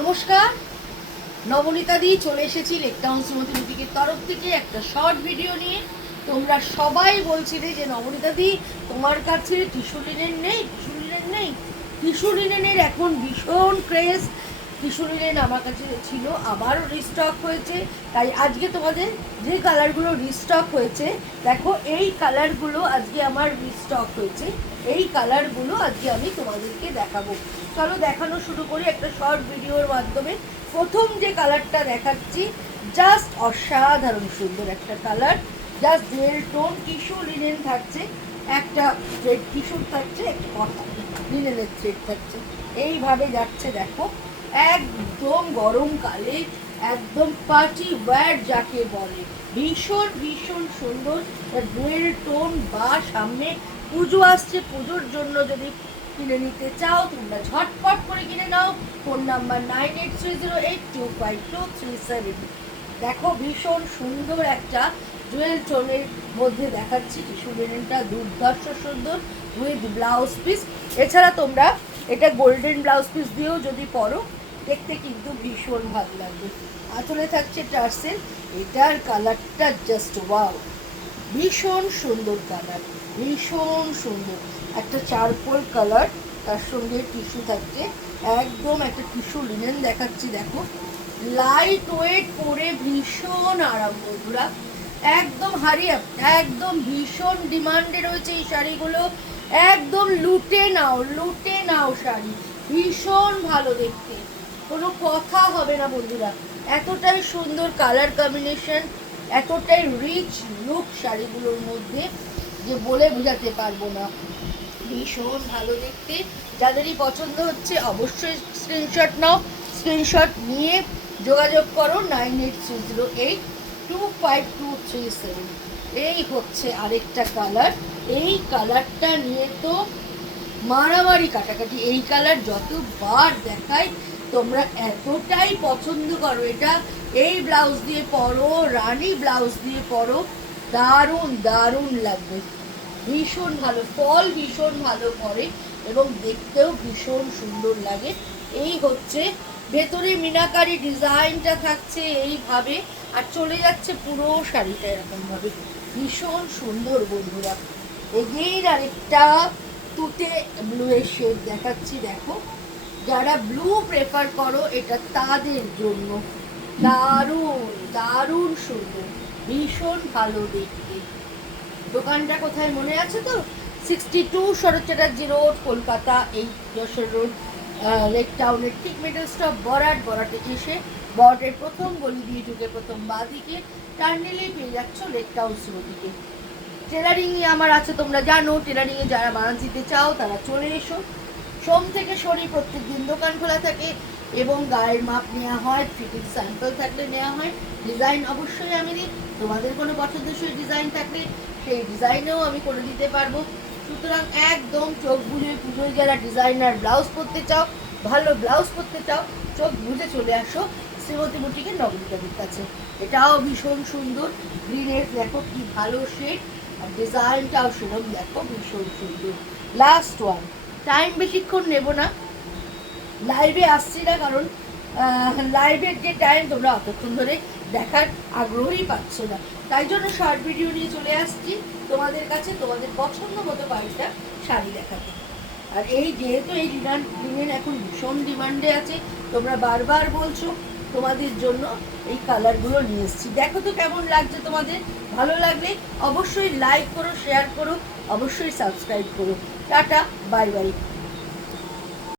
নমস্কার, নবনীতা দি চলে এসেছি লেকটাউন শ্রীমতী বুটিকের তরফ থেকে একটা শর্ট ভিডিও নিয়ে। তোমরা সবাই বলছিলে যে নবনীতা দি তোমার কাছে টিস্যু লিনেন নেই। টিস্যু লিনেনের এখন ভীষণ ক্রেজ। টিস্যু লিনেন আমার কাছে ছিল, আবারও রিস্টক হয়েছে। তাই আজকে তোমাদের যে কালারগুলো রিস্টক হয়েছে, দেখো এই কালারগুলো আজকে আমার রিস্টক হয়েছে। এই কালারগুলো আজকে আমি তোমাদেরকে দেখাবো। চলো দেখানো শুরু করি একটা শর্ট ভিডিওর মাধ্যমে। প্রথম যে কালারটা দেখাচ্ছি, জাস্ট অসাধারণ সুন্দর একটা colour. Just dual tone tissue linen থাকছে, একটা থ্রেড টিস্যু থাকছে, একটা কটন লিনেনের থ্রেড থাকছে। এইভাবে যাচ্ছে দেখো, একদম গরমকালে একদম পার্টি ওয়্যার যাকে বলে, ভীষণ ভীষণ সুন্দর ডুয়েল টোন। বা সামনে পুজো আসছে, পুজোর জন্য যদি কিনে নিতে চাও তোমরা ঝটপট করে কিনে নাও। Phone number 9830825237। দেখো ভীষণ সুন্দর একটা ডুয়েল টোনের মধ্যে দেখাচ্ছি। টিস্যু লিনেনটা দুর্ধর্ষ সুন্দর উইথ ব্লাউজ পিস। এছাড়া তোমরা এটা গোল্ডেন ব্লাউজ পিস দিয়েও যদি পরো দেখতে কিন্তু ভীষণ ভালো লাগবে। আঁচলে থাকছে টার্সেল। এটার কালারটা জাস্ট ওয়াও, ভীষণ সুন্দর কালার, ভীষণ সুন্দর একটা চারকোল কালার। তার সঙ্গে টিস্যু থাকছে, একদম একটা টিস্যু লিনেন দেখাচ্ছি। দেখো লাইট ওয়েট পরে ভীষণ আরাম বন্ধুরা, একদম হারিয়া, একদম ভীষণ ডিমান্ডে রয়েছে এই শাড়িগুলো। একদম লুটে নাও শাড়ি, ভীষণ ভালো দেখতে, কোনো কথা হবে না বন্ধুরা। এতটাই সুন্দর কালার কম্বিনেশন, এতটাই রিচ লুক শাড়িগুলোর মধ্যে যে বলে বোঝাতে পারবো না, ভীষণ ভালো দেখতে। যাদেরই পছন্দ হচ্ছে অবশ্যই স্ক্রিনশট নাও, স্ক্রিনশট নিয়ে যোগাযোগ করো 9830825237। এই হচ্ছে আরেকটা কালার। এই কালারটা নিয়ে তো মারামারি কাটাকাটি। এই কালার যতবার দেখাই তোমরা এতটাই পছন্দ করো। এটা এই ব্লাউজ দিয়ে পরো, রানী ব্লাউজ দিয়ে পরো, দারুণ দারুণ লাগবে, ভীষণ ভালো ফল, ভীষণ ভালো করে এবং দেখতেও ভীষণ সুন্দর লাগে। এই হচ্ছে ভেতরে মিনাকারি ডিজাইনটা থাকছে এইভাবে, আর চলে যাচ্ছে পুরো শাড়িটা এরকমভাবে, ভীষণ সুন্দর বন্ধুরা। এগেইন আরেকটা তুতে ব্লু এর শেড দেখাচ্ছি। দেখো যারা ব্লু প্রেফার করো এটা তাদের জন্য দারুণ দারুণ সুন্দর, ভীষণ ভালো দেখতে। দোকানটা কোথায় মনে আছে তো? 62 শরৎ চ্যাটার্জি রোড, কলকাতা। এই যশোর রোড লেক টাউনের ঠিক মিডল স্টপ বরাটে এসে বরাটের প্রথম গলি দিয়ে ঢুকে প্রথম বাঁদিকে টার্ন নিলেই পেয়ে যাচ্ছ লেক টাউন শ্রীমতীকে। টেলারিং আমার আছে তোমরা জানো, টেলারিংয়ে যারা বানান দিতে চাও তারা চলে এসো। সোম থেকে শনি প্রত্যেক দিন দোকান খোলা থাকে এবং গায়ের মাপ নেওয়া হয়, ফিটিং স্যাম্পল থাকলে নেওয়া হয়। ডিজাইন অবশ্যই আমি দিই, তোমাদের কোনো পছন্দসই ডিজাইন থাকলে সেই ডিজাইনেও আমি করে দিতে পারবো। সুতরাং একদম চোখ বুঝে পুজোয় যারা ডিজাইনার ব্লাউজ পরতে চাও, ভালো ব্লাউজ পরতে চাও, চোখ বুঝে চলে আসো শ্রীমতী বুটিকের নবনীতাদের কাছে। এটাও ভীষণ সুন্দর, গ্রিনের দেখো কি ভালো শেড, আর ডিজাইনটাও সেরকম দেখো ভীষণ সুন্দর। লাস্ট ওয়ান, টাইম বেশিক্ষণ নেব না, লাইভে আসছি না কারণ লাইভের যে টাইম তোমরা অতক্ষণ ধরে দেখার আগ্রহই পাচ্ছ না, তাই জন্য শর্ট ভিডিও নিয়ে চলে আসছি তোমাদের কাছে, তোমাদের পছন্দ মতো কয়েকটা শাড়ি দেখাতে। আর এই যেহেতু এই লিনেন এখন ভীষণ ডিমান্ডে আছে, তোমরা বারবার বলছো, তোমাদের জন্য এই কালারগুলো নিয়ে এসেছি। দেখো তো কেমন লাগছে তোমাদের। ভালো লাগলে অবশ্যই লাইক করো, শেয়ার করো, অবশ্যই সাবস্ক্রাইব করো। Tata, bye bye.